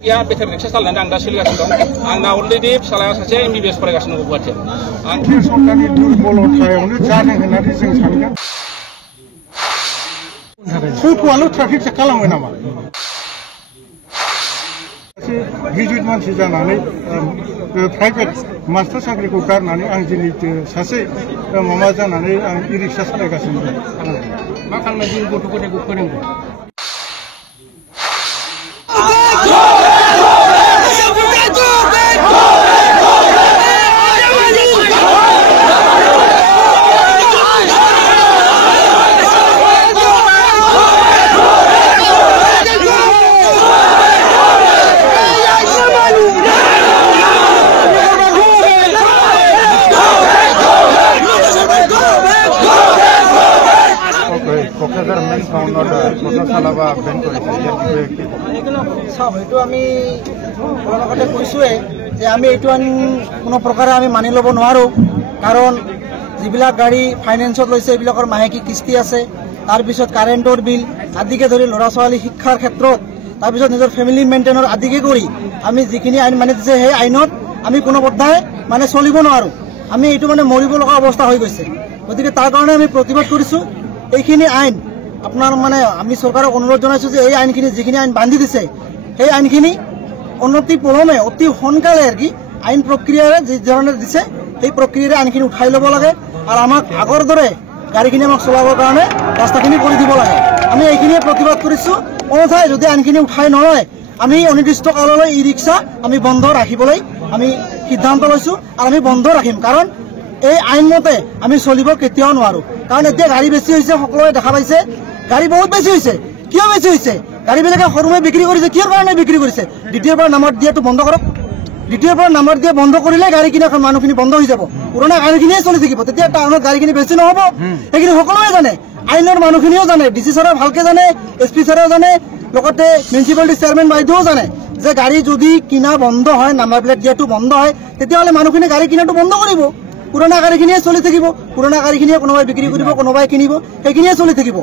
या बेटारि रिक्सा सालायनानै आं दा सोलिगासिनो दं आंना अलरेडि फिसालाया सासे MBBS फरायगासिनो दं गुवाहाटियाव आं सरकारनि दुर्बलतायावनो जादों होननानै जों सानगोन सयथ'आल' ट्राफिक चेक खालामो नामा ग्रेजुवेट मानसि जानानै प्राइभेट मास्टार साख्रिखौ गारनानै आं दिनै सासे माबा जानानै आं इ-रिक्सा सालायगासिनो दं मा खालामनो जों गथ' गथायखौ फोरोंगोन কোনো প্ৰকাৰে আমি মানি ল'ব নোৱাৰো কাৰণ যিবিলাক গাড়ী ফাইনেন্সত লৈছে এইবিলাকৰ মাহেকী কিস্তি আছে তাৰপিছত কাৰেণ্টৰ বিল আদিকে ধৰি ল'ৰা ছোৱালী শিক্ষাৰ ক্ষেত্ৰত তাৰপিছত নিজৰ ফেমিলি মেইনটেইনৰ আদিকে কৰি আমি যিখিনি আইন মানি দিছে সেই আইনত আমি কোনো পধ্যায় মানে চলিব নোৱাৰো আমি এইটো মানে মৰিব লগা অৱস্থা হৈ গৈছে গতিকে তাৰ কাৰণে আমি প্ৰতিবাদ কৰিছো এইখিনি আইন আপোনাৰ মানে আমি চৰকাৰক অনুৰোধ জনাইছো যে এই আইনখিনি যিখিনি আইন বান্ধি দিছে সেই আইনখিনি অনতি পলমে অতি সোনকালে আর কি আইন প্রক্রিয়াৰে যে ধৰণে দিছে সেই প্ৰক্ৰিয়াৰে আইনখিনি উঠাই ল'ব লাগে আৰু আমাক আগৰ দৰে গাড়ীখিনি আমাক চলাবৰ কাৰণে ৰাস্তাখিনি কৰি দিব লাগে আমি এইখিনিয়ে প্ৰতিবাদ কৰিছো অন্যথায় যদি আইনখিনি উঠাই নলয় আমি অনিৰ্দিষ্ট কাললৈ ই-ৰিক্সা আমি বন্ধ ৰাখিবলৈ আমি সিদ্ধান্ত লৈছো আৰু আমি বন্ধ ৰাখিম কাৰণ এই আইন মতে আমি চলিব কেতিয়াও নোৱাৰো কাৰণ এতিয়া গাড়ী বেছি হৈছে সকলোৱে দেখা পাইছে গাড়ী বহুত বেছি হৈছে কিয় বেছি হৈছে গাড়ীবিলাকে সৰুমে বিক্ৰী কৰিছে কিহৰ কাৰণে বিক্ৰী কৰিছে দ্বিতীয়ৰ পৰা নাম্বাৰ দিয়াটো বন্ধ কৰক দ্বিতীয়ৰ পৰা নাম্বাৰ দিয়া বন্ধ কৰিলে গাড়ী কিনা মানুহখিনি বন্ধ হৈ যাব পুৰণা গাড়ীখিনিয়ে চলি থাকিব তেতিয়া টাউনত গাড়ীখিনি বেছি নহ'ব সেইখিনি সকলোৱে জানে আইনৰ মানুহখিনিও জানে ডিচি ছাৰে ভালকে জানে SP ছাৰেও জানে লগতে মিউনিচিপালিটি চেয়াৰমেন বাইদেউও জানে যে গাড়ী যদি কিনা বন্ধ হয় নাম্বাৰ প্লেট দিয়াটো বন্ধ হয় তেতিয়াহ'লে মানুহখিনি গাড়ী কিনাটো বন্ধ কৰিব পুৰণা গাড়ীখিনিয়ে চলি থাকিব পুৰণা গাড়ীখিনিয়ে কোনোবাই বিক্ৰী কৰিব কোনোবাই কিনিব সেইখিনিয়ে চলি থাকিব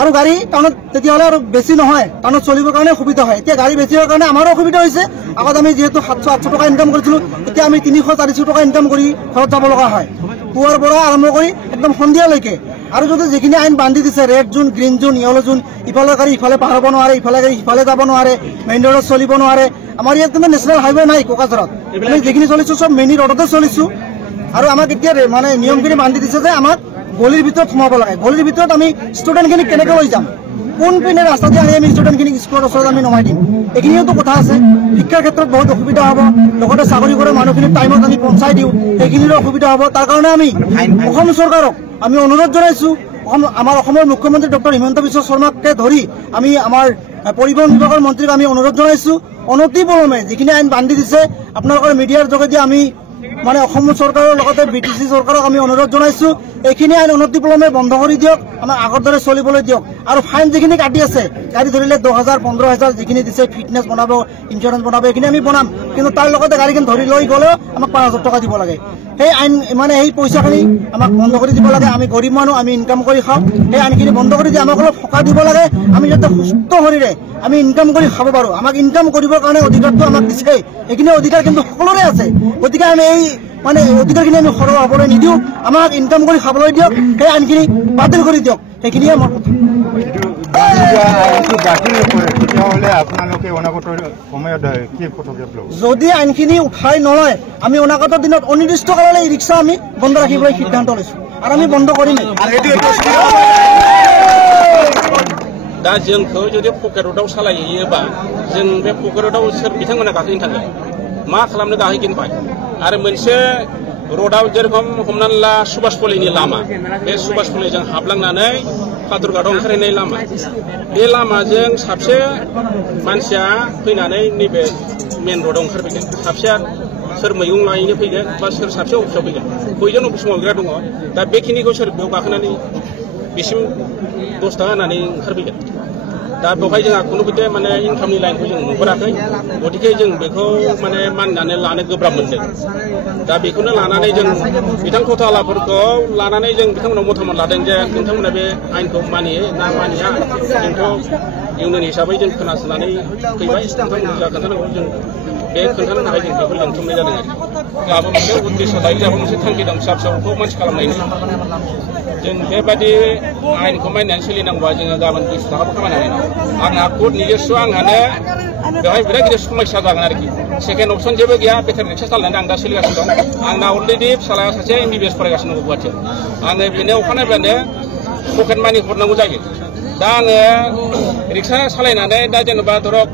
আৰু গাড়ী টাউনত তেতিয়াহ'লে আৰু বেছি নহয় টাউনত চলিবৰ কাৰণে সুবিধা হয় এতিয়া গাড়ী বেছি হোৱাৰ কাৰণে আমাৰো অসুবিধা হৈছে আগত আমি যিহেতু 700-800 টকা ইনকাম কৰিছিলো এতিয়া আমি 300-400 টকা ইনকাম কৰি ঘৰত যাব লগা হয় পুৱাৰ পৰা আৰম্ভ কৰি একদম সন্ধিয়ালৈকে আৰু যদি যিখিনি আইন বান্ধি দিছে red zone green zone yellow zone ইফালে গাড়ী ইফালে পাৰ হ'ব নোৱাৰে ইফালে গাড়ী ইফালে যাব নোৱাৰে মেইন ৰোডত চলিব নোৱাৰে আমাৰ ইয়াত কোনো নেশ্যনেল হাইৱে নাই কোকাঝাৰত আমি যিখিনি চলিছো চব মেইন ৰোডতে চলিছো আৰু আমাক এতিয়া মানে নিয়মখিনি বান্ধি দিছে যে আমাক গলিৰ ভিতৰত সোমাব লাগে গলিৰ ভিতৰত আমি ষ্টুডেণ্টখিনিক কেনেকৈ লৈ যাম কোন পিনে ৰাস্তাতে আনি আমি ষ্টুডেণ্টখিনিক স্কুলৰ ওচৰত আমি নমাই দিম এইখিনিওতো কথা আছে শিক্ষাৰ ক্ষেত্ৰত বহুত অসুবিধা হ'ব লগতে চাকৰি কৰা মানুহখিনিক টাইমত আমি পঞ্চাই দিওঁ সেইখিনিৰো অসুবিধা হ'ব তাৰ কাৰণে আমি অসম চৰকাৰক আমি অনুৰোধ জনাইছো আমাৰ অসমৰ মুখ্যমন্ত্ৰী ডক্টৰ হিমন্ত বিশ্ব শৰ্মাকে ধৰি আমি আমাৰ পৰিবহণ বিভাগৰ মন্ত্ৰীক আমি অনুৰোধ জনাইছো অনতি পলমে যিখিনি আইন বান্ধি দিছে আপোনালোকৰ মিডিয়াৰ যোগেদি আমি মানে অসম চৰকাৰৰ লগতে BTC চৰকাৰক আমি অনুৰোধ জনাইছো এইখিনি আইন অনতি পলমে বন্ধ কৰি দিয়ক আমাৰ আগৰ দৰে চলিবলৈ দিয়ক আৰু ফাইন যিখিনি কাটি আছে গাড়ী ধৰিলে 10,000-15,000 যিখিনি দিছে ফিটনেছ বনাব ইঞ্চুৰেঞ্চ বনাব এইখিনি আমি বনাম কিন্তু তাৰ লগতে গাড়ীখন ধৰি লৈ গ'লেও আমাক 5,000 টকা দিব লাগে সেই আইন মানে সেই পইচাখিনি আমাক বন্ধ কৰি দিব লাগে আমি গৰীব মানুহ আমি ইনকাম কৰি খাওঁ সেই আইনখিনি বন্ধ কৰি দি আমাক অলপ সকাহ দিব লাগে আমি যাতে সুস্থ শৰীৰে আমি ইনকাম কৰি খাব পাৰোঁ আমাক ইনকাম কৰিবৰ কাৰণে অধিকাৰটো আমাক দিছে এইখিনি অধিকাৰ কিন্তু সকলোৰে আছে গতিকে আমি এই মানে অধিকাৰখিনি আমি সৰহ হ'বলৈ নিদিওঁ আমাক ইনকাম কৰি খাবলৈ দিয়ক সেই আইনখিনি বাতিল কৰি দিয়ক সেইখিনিয়ে আমাৰ যদি আইনখিনি উঠাই নলয় আমি অনাগত দিনত অনিৰ্দিষ্ট কাললৈ ই-ৰিক্সা আমি বন্ধ ৰাখিবলৈ সিদ্ধান্ত লৈছো আৰু আমি বন্ধ কৰিমেই दा जोंखौ जुदि पकेट र'डआव सालायहैयोबा जों बे पकेट र'डआव सोर बिथांमोना गाखोनो थाखाय मा खालामनो गाखोगोन बाय आरो मोनसे र'डआव जेरखम हमनानै ला सुभाषपल्लीनि लामा बे सुभाषपल्लीजों हाबलांनानै कादरघाटआव ओंखारहैनाय लामा बे लामाजों साबसे मानसिया फैनानै नैबे मेन र'डआव ओंखारफैगोन साबसेया सोर मैगं लायनो फैगोन बा सोर साबसे अफिसाव फैगोन खयजन अफिस मावग्रा दङ दा बेखिनिखौ सोर बेयाव गाखोनानै बिसिम 10 टाका होनानै ओंखारफैगोन दा बेवहाय जोंहा खुनु बिदि माने इनकामनि लाइनखौ जों नुहुराखै गतिके जों बेखौ माने मानिनानै लानो गोब्राब मोनदों दा बेखौनो लानानै जों बिथां खथालाफोरखौ लानानै जों बिथांमोनाव मतामत लादों जे नोंथांमोना बे आयेनखौ मानियो ना मानिया जोंथ' इउनियन हिसाबै जों खोनासंनानै फैबाय नोंथांमोननि जा खोन्थानांगौ जों बे खोन्थानो थाखाय जों बेखौ लिंथुमनाय जादों आरो जोंहाबो मोनसे उद्देश्य थायो जोंहाबो मोनसे थांखि दं फिसा फिसौखौ मानसि खालामनायनि जों बेबादि आयेनखौ मानिनानै सोलिनांगौबा जोङो गाबोन 200 थाखाबो खामायनो हानाय नङा आंहा कड निजेस्व आंहानो बेवहाय बिराद गिदिर समस्या जागोन आरोखि सेकेन्ड अपसन जेबो गैया बेटारि रिक्सा सालायनानै आं दा सोलिगासिनो दं आंना अलरेडि फिसालाया सासे MBBS फरायगासिनो दं गुवाहाटियाव आङो बेनो अखानायब्लानो पकेट मानि हरनांगौ जायो दा आङो रिक्सा सालायनानै दा जेनेबा धरक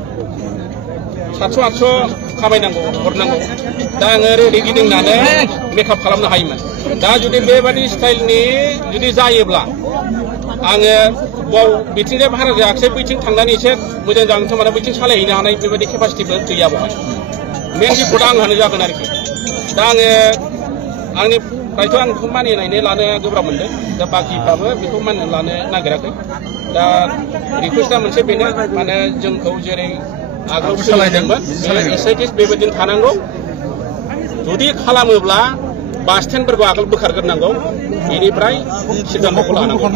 700-800 खामायनांगौ हरनांगौ दा आङो ओरै गिदिंनानै मेकआप खालामनो हायोमोन दा जुदि बेबादि स्टाइलनि जुदि जायोब्ला आङो बाव बिथिंजाय भारा जायाखसै बैथिं थांनानै एसे मोजां जागोन माने बैथिं सालायहैनो हानाय बेबायदि केपासिटिबो गैया बेवहाय मेन रिपर्टआ आंहानो जागोन आरोखि दा आङो आंनि फ्रायथ' आं बेखौ मानिनानै लानो गोब्राब मोनदों दा बाखिफ्राबो बेखौ मानिनानै लानो नागिराखै दा रिकुवेस्टआ मोनसे बेनो माने जोंखौ जेरै आगोलाव सोलायदोंमोन एसआइटिस बेबायदिनो थानांगौ जुदि खालामोब्ला बास स्टेन्डफोरखौ आगोल बोखारग्रोनांगौ बेनिफ्राय सिद्धान्तखौ लानांगौ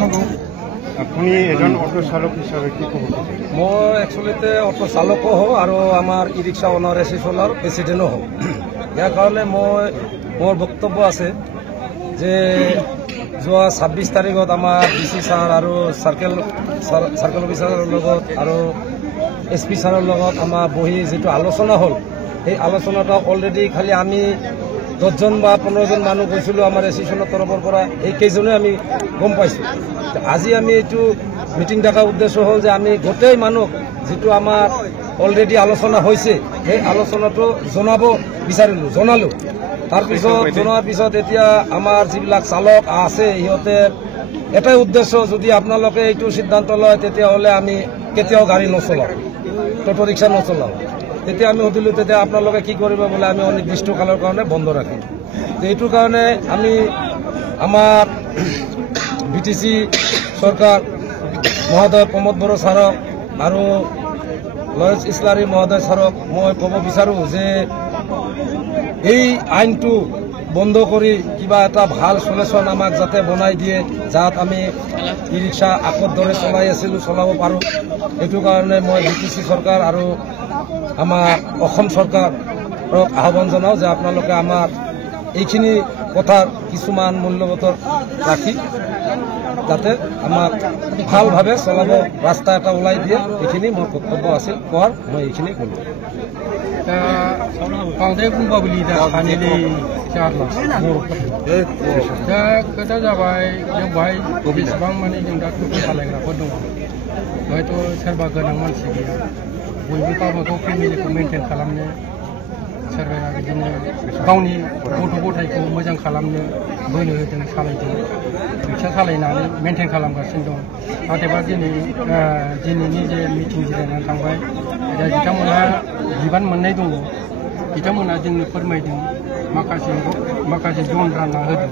আপুনি এজন অটো চালক হিচাপে কি ক'ব মই একচুৱেলিতে অটো চালকো হওঁ আৰু আমাৰ ই ৰিক্সা অনাৰ এছ'চিয়েশ্যনৰ প্ৰেচিডেণ্টো হওঁ ইয়াৰ কাৰণে মোৰ বক্তব্য আছে যে যোৱা 26 তাৰিখত আমাৰ DC ছাৰ আৰু চাৰ্কেল অফিচাৰৰ লগত আৰু SP ছাৰৰ লগত আমাৰ বহি যিটো আলোচনা হ'ল সেই আলোচনাটা অলৰেডি খালি আমি 10জন বা 15জন মানুহ গৈছিলোঁ আমাৰ এছ'চিয়েশ্যনৰ তৰফৰ পৰা এই কেইজনে আমি গম পাইছোঁ আজি আমি এইটো মিটিং ডাকাৰ উদ্দেশ্য হ'ল যে আমি গোটেই মানুহ যিটো আমাৰ অলৰেডি আলোচনা হৈছে সেই আলোচনাটো জনালোঁ তাৰপিছত জনোৱাৰ পিছত এতিয়া আমাৰ যিবিলাক চালক আছে সিহঁতে এটাই উদ্দেশ্য যদি আপোনালোকে এইটো সিদ্ধান্ত লয় তেতিয়াহ'লে আমি কেতিয়াও গাড়ী নচলাওঁ টোটো ৰিক্সা নচলাওঁ তেতিয়া আমি সুধিলোঁ তেতিয়া আপোনালোকে কি কৰিব বোলে আমি অনিৰ্দিষ্ট কালৰ কাৰণে বন্ধ ৰাখিম এইটোৰ কাৰণে আমি আমাৰ BTC চৰকাৰ মহোদয় প্ৰমোদ বড়ো ছাৰক আৰু লৰেন্স ইছলাৰী মহোদয় ছাৰক মই ক'ব বিচাৰোঁ যে এই আইনটো বন্ধ কৰি কিবা এটা ভাল সলিউশ্যন আমাক যাতে বনাই দিয়ে যাত আমি ই ৰিক্সা আগৰ দৰে চলাব পাৰোঁ এইটো কাৰণে মই BTC চৰকাৰ আৰু আমাৰ অসম চৰকাৰক আহ্বান জনাওঁ যে আপোনালোকে আমাৰ এইখিনি কথাৰ কিছুমান মূল্যবোধ ৰাখি যাতে আমাক ভালভাৱে চলাব ৰাস্তা এটা ওলাই দিয়ে এইখিনি মোৰ কৰ্তব্য আছিল কোৱাৰ মই এইখিনি ক'লোঁ बांद्राय बुंबाबो लिदार सानैलै जारला दा खोथा जाबाय जों बाहाय बेसेबां माने जों दा ट'ट' सालायग्राफोर दङ हयथ' सोरबा गोनां मानसि गैया बयबो गावबागाव फेमिलिखौ मेनटेन खालामनो सोरबाया बिदिनो गावनि गथ' गथायखौ मोजां खालामनो बोलो होदों सालायदों रिक्सा सालायनानै मेनटेन खालामगासिनो दं नाथायबा दिनैनि जे मिटिं जिरायनानै थांबाय दा बिथांमोनहा बिबान मोननाय दङ बिथांमोनहा जोंनो फोरमायदों माखासे जन रानना होदों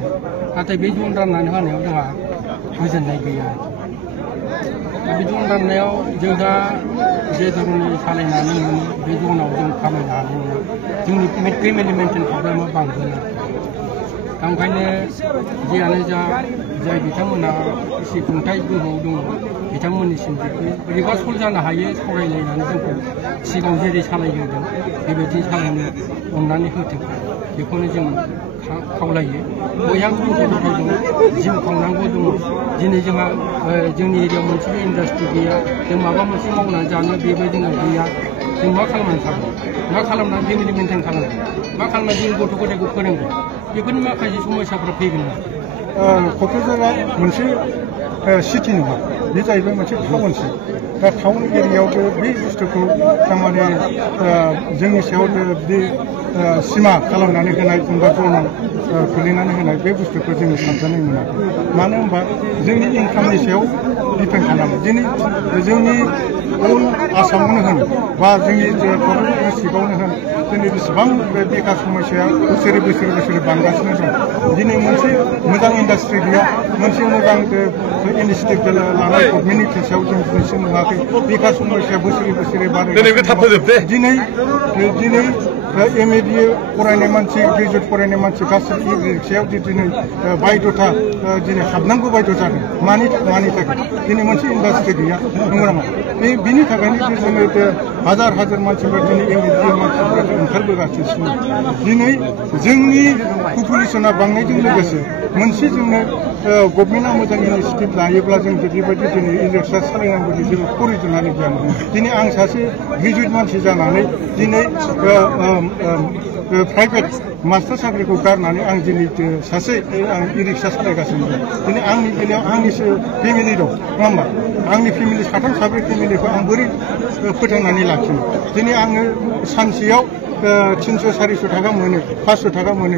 नाथाय बे जन राननानै होनायाव जोंहा गोजोननाय गैया बे जन राननायाव जों दा जे धरननि सालायनानै मोनो बे जनाव जों खामायनो हानाय नङा जोंनि फेमिलि मेनटेन प्रब्लेमा बांगोन दा ओंखायनो जियानो जा जाय बिथांमोना एसे खुंथाय गोहोआव दङ बिथांमोननिसिम रिभार्सल जानो हायो सावरायलायनानै जोंखौ सिगाङाव जेरै सालायहोदों बेबायदि सालायनो अननानै होथों बेखौनो जों खावलायो बयहाबो गथ' गथाय दङ जिउ खांनांगौ दङ दिनै जोंहा जोंनि एरियायाव मोनसेबो इन्डास्ट्रि गैया जों माबा मोनसे मावनानै जानो बेबो जोंहा गैया जों मा खालामनानै थागोन मा खालामनानै फेमिलि मेनटेन खालामगोन मा खालामनानै जों गथ' गथायखौ फोरोंगोन बेफोरनि माखासे समस्याफ्रा फैगोन क'क्राझारा मोनसे सिटि नङा बे जाहैबाय मोनसे टाउनसो दा टाउन एरियायावबो बे बुस्थुखौ थारमाने जोंनि सायाव बिदि सिमा खालामनानै होनाय जेनेबा जनाव खोलैनानै होनाय बे बुस्थुखौ जोङो सानजानाय मोनाखै मानो होनबा जोंनि इनकामनि सायाव डिपेन्ड खालामो दिनै जोंनि आसामावनो होन बा जोंनि क'क्राझार डिस्ट्रिक्टआवनो होन दिनै बेसेबां बेकार समस्याया बोसोरै बांगासिनो दं दिनै मोनसे मोजां इन्डास्ट्रि गैया मोनसे मोजां इनिसिएटिभ लानाय गभर्नमेन्टनि केसाव जों दिनैसिम नुवाखै बेकार समस्याया बोसोरै बारायगासिनो दिनै MA BA फरायनाय मानसि ग्रेजुवेट फरायनाय मानसि गासैबो रिक्सायाव दिनै बायध'था दिनै हाबनांगौ बायध' जादों मानि थाखाय दिनै मोनसे इन्डास्ट्रि गैया नंगौ नामा बिनि थाखायनो जोङो हाजार मानसिफोरा दिनै MA BA मानसिफोरा ओंखारबोगासिनो दिनै जोंनि पपुलेसना बांनायजों लोगोसे मोनसे जोंनो गभर्नमेन्टआ मोजां इनिसिएटिभ लायोब्ला जों बेबायदि दिनै रिक्सा सालायनांगौनि जेबो प्रयजनानो गैयामोन दिनै आं सासे ग्रेजुवेट मानसि जानानै दिनै प्राइभेट मास्टार साख्रिखौ गारनानै आं दिनै सासे आं रिक्सा सालायगासिनो दं दिनै आंनि बेलायाव आंनिसो फेमिलि दं नङा होमबा आंनि फेमिलि साथाम साब्रै फेमिलिखौ आं बोरै फोथांनानै लाखिनो दिनै आङो सानसेयाव 300-400 थाखा मोनो 500 थाखा मोनो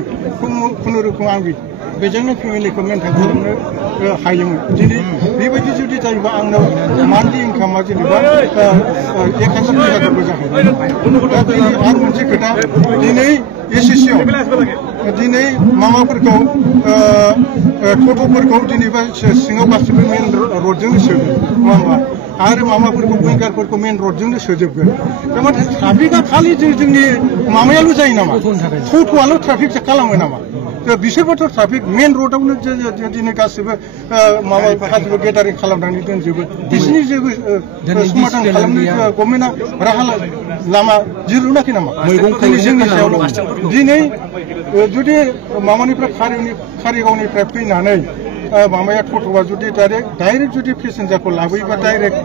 खुनुरुखुम आं बेजोंनो फेमिलिखौ मेनटेन खालामनो हायोमोन दिनै बेबायदि जुदि जायोबा आंनाव मान्थलि इनकामा जेनेबा 1000 थाखाबो जाहैबाय दा दिनै आरो मोनसे खोथा दिनै SSCआव दिनै माबाफोरखौ टट'फोरखौ दिनैबा सिङाव गासिबो मेन रडजोंनो सोगोन नङा होमबा आरो माबाफोरखौ उइंगारफोरखौ मेन रडजोंनो सोजोबगोन थारमाने ट्राफिकआ खालि जोंनि माबायाल' जायो नामा टट'आल' ट्राफिक खालामो नामा बिसोरबोथ' ट्राफिक मेन रडावनो दिनै गासिबो माबा गासिबो गेदारिं खालामनानै दोनजोबो बिसोरनि जेबो समाधान खालामनो गभर्नमेन्टआ राहा लामा दिरुनाखै नामा जोंनि सायावल' दिनै जुदि माबानिफ्राय कारिगावनिफ्राय फैनानै माबाया टट'आ जुदि डाइरेक्ट जुदि पेसेन्जारखौ लाबोयोबा डाइरेक्ट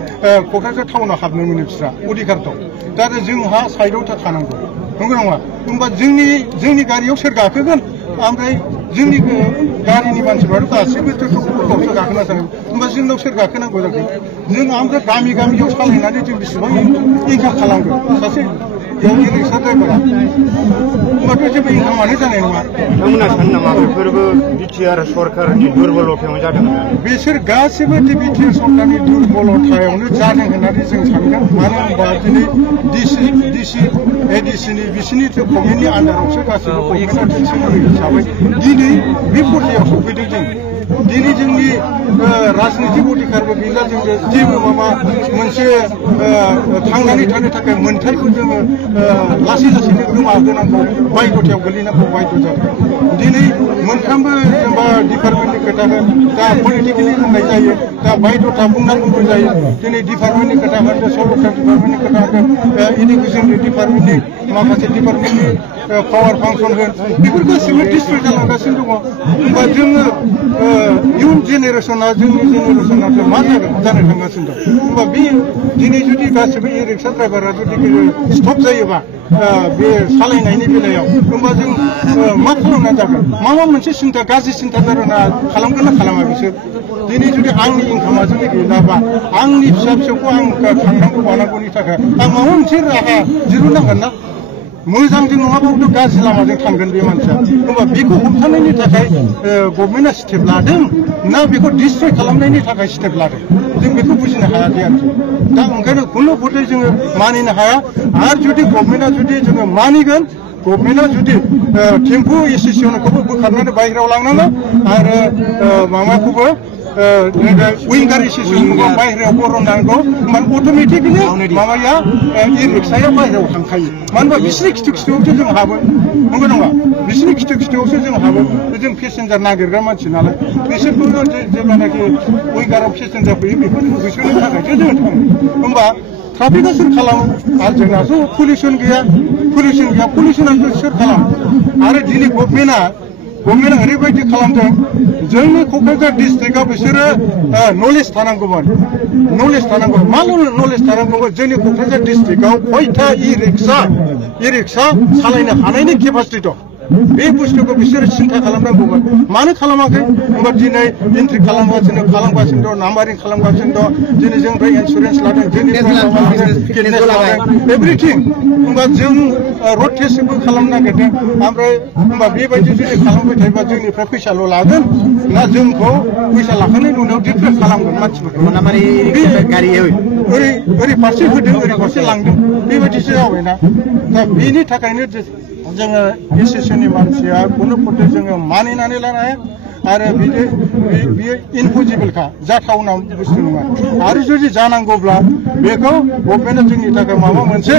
क'क्राझार टाउनाव हाबनो मोनो बिस्रा अधिकार दं दा जोंहा साइडआव थानांगौ नंगौ नङा होमबा जोंनि गारियाव सोर गाखोगोन ओमफ्राय जोंनि गारिनि मानसिफ्राथ' गासैबो टट'आवसो गाखोना थाङो होमबा जोंनाव सोर गाखोनांगौ जागोन जों ओमफ्राय गामियाव सालायनानै जों बेसेबां इनकाम खालामगोन सासे रिक्सा ड्राइभारा होमबाथ' जेबो इनकामानो जानाय नङा नोंथांमोना सानो नामा बेफोरबो बिटिआर सरकारनि दुर्बलतायाव जादों बिसोर गासैबो बिटिआर सरकारनि दुर्बलतायावनो जादों होननानै जों सानगोन मानो होनबा दिनै डिसि एडिसिनि बिसोरनि गभर्नमेन्टनि आन्दारावसो गासैबो गभर्नमेन्टआ सोलियो हिसाबै दिनै बे पर्यायाव सफैदों जों दिनै जोंनि राजनितिक अधिकारबो गैला जों जेबो माबा मोनसे थांनानै थानो थाखाय मोन्थायखौ जोङो लासैनो गोमाहोनांगौ बायध'थायाव गोलैनांगौ बायध' जादों दिनै मोनफ्रोमबो जेनेबा डिपार्टमेन्टनि खोथा होन दा पलिटिकेलि होननाय जायो दा बायध'था बुंनांगौबो जायो दिनै डिपार्टमेन्टनि खोथा होन सरकार डिपार्टमेन्टनि खोथा होन इडुकेसन डिपार्टमेन्टनि माखासे डिपार्टमेन्टनि पावार फांसन होन बेफोर गासैबो डिस्ट्रय जालांगासिनो दङ होमबा जोङो इयुन जेनेरेसना जोंनि जेनेरेसनाथ' मा जानो थांगासिनो दं होमबा बे दिनै जुदि गासैबो रिक्सा ड्राइभारा जुदि स्टप जायोबा बे सालायनायनि बेलायाव होमबा जों मा खालामनानै जागोन माबा मोनसे सिन्था गाज्रि सिन्था धारना खालामगोन ना खालामा बिसोर दिनै जुदि आंनि इनकामा जुदि गैलाबा आंनि फिसा-फिसौखौ आं थांनांगौ मानांगौनि थाखाय आं माबा मोनसे राहा दिरुननांगोन ना मोजांजों नङाबाबोथ' गाज्रि लामाजों थांगोन बे मानसिया होमबा बेखौ हमथानायनि थाखाय गभर्नमेन्टआ स्टेप लादों ना बेखौ डिस्ट्रय खालामनायनि थाखाय स्टेप लादों जों बेखौ बुजिनो हायाखै आरोखि दा ओंखायनो खुनु मथे जोङो मानिनो हाया आरो जुदि गभर्नमेन्टआ जुदि जोङो मानिगोन गभर्नमेन्टआ जुदि टेम्पु एसोसिएसनखौबो बोखारनानै बाहेरायाव लांनांगौ आरो माबाखौबो उइंगार एसोसिएसनखौबो बाहेरायाव बरननांगौ होमबानो अट'मेटिकेलि माबाया रिक्साया बाहेरायाव थांखायो मानो होनबा बिसोरनि खिथु-खिथुआवसो जों हाबो नंगौ नङा बिसोरनि खिथु-खिथुआवसो जों हाबो जों पेसेन्जार नागिरग्रा मानसि नालाय बिसोरखौ जेब्लानाखि उइंगाराव पेसेन्जार फैयो बेखौ होसोनो थाखायसो जोङो थाङो होमबा ट्राफिकआ सोर खालामो आरो जोंनाथ' पलिउसन गैया पलिउसना सोर खालामो आरो दिनै गभर्नमेन्टआ ओरैबायदि खालामदों जोंनि क'क्राझार डिस्ट्रिक्टआव बिसोरो नलेज थानांगौमोन मा नलेज थानांगौमोन जोंनि क'क्राझार डिस्ट्रिक्टआव खयथा इ रिक्सा सालायनो हानायनि केपासिटि दं बे बुस्थुखौ बिसोरो सिन्था खालामनांगौमोन मानो खालामाखै होमबा दिनै एन्ट्रि खालामगासिनो दं नाम्बारिं खालामगासिनो दं दिनै जोंनिफ्राय इन्सुरेन्स लादों जोंनिफ्राय एभ्रिथिं होमबा जों रड टेस्टबो खालामनो नागिरदों ओमफ्राय होमबा बेबायदि जुदि खालामबाय थायोबा जोंनिफ्राय फैसाल' लागोन ना जोंखौ फैसा लाखानायनि उनाव डिप्रेस खालामगोन मानसिफोरखौ ओरै फारसे होदों ओरै फारसे लांदों बेबायदिसो जाबायना दा बेनि थाखायनो जोङो एसोसिएसननि मानसिया खुनु पथे जोङो मानिनानै लानो हाया आरो बियो इनपसिबोलखा जाथावना बुस्थु नङा आरो जुदि जानांगौब्ला बेखौ गभर्नमेन्टआ जोंनि थाखाय माबा मोनसे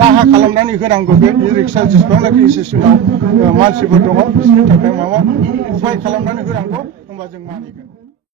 राहा खालामनानै होनांगौ बे इ रिक्सा जेसेबांनाखि एसोसिएसनाव मानसिफोर दङ बिसोरनि थाखाय माबा उपाय खालामनानै होनांगौ होमबा जों मानिगोन